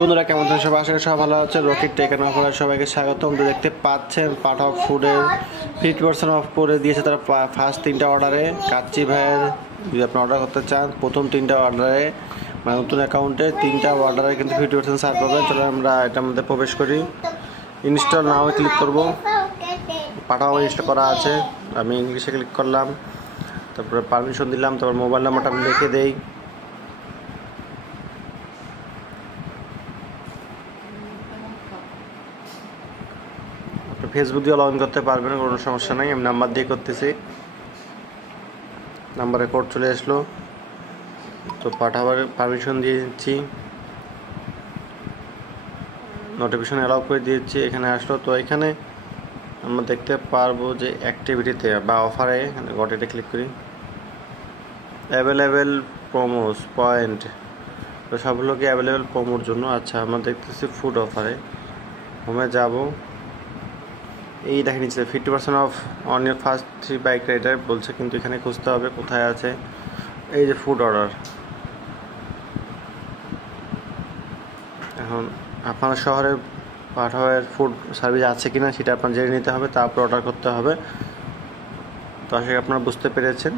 বন্ধুরা কেমন আছেন সবাই? আশা করি সবাই ভালো আছে। রকিট টেক অ্যান্ড অফারে সবাইকে স্বাগতম। তো দেখতে পাচ্ছেন পাঠক ফুডের 50% অফ করে দিয়েছে তারা ফার্স্ট 3টা অর্ডারে। কাচ্চি ভাইয়ের যদি আপনি অর্ডার করতে চান প্রথম 3টা অর্ডারে মানে নতুন অ্যাকাউন্টে 3টা অর্ডারে কিন্তু 50% ছাড় পাবেন। চলো আমরা এটার মধ্যে প্রবেশ করি। ইনস্টল নাও ক্লিক করব। পাঠাও ইনস্টল করা আছে, আমি ইংলিশে ক্লিক করলাম, তারপরে পারমিশন দিলাম, তারপর মোবাইল নাম্বারটা আমি লিখে দেই। ফেসবুক দিয়ে লগ ইন করতে পারবেন, কোনো সমস্যা নেই। আমি নাম্বার দিয়ে করতেছি, নাম্বারে কোড চলে আসলো। তো পাঠাবার পারমিশন দিয়ে দিচ্ছি, নোটিফিকেশন অ্যালাউ করে দিয়েছি। এখানে আসলো, তো এখানে আমরা দেখতে পারবো যে অ্যাক্টিভিটিতে বা অফারে গটেতে ক্লিক করি, অ্যাভেলেবেল প্রোমোস পয়েন্ট, তো সবগুলোকে অ্যাভেলেবেল প্রোমোর জন্য। আচ্ছা, আমরা দেখতেছি ফুড অফারে, হোমে যাব। এই দেখে নিচ্ছে 50% off on year first 3 bike rider বলছে, কিন্তু এখানে খুঁজতে হবে কোথায় আছে। এই যে ফুড অর্ডার, এখন আপনার শহরে পাঠাওয়ের ফুড সার্ভিস আছে কিনা সেটা আপনার জেনে নিতে হবে, তারপর অর্ডার করতে হবে। তো আশা করি আপনারা বুঝতে পেরেছেন।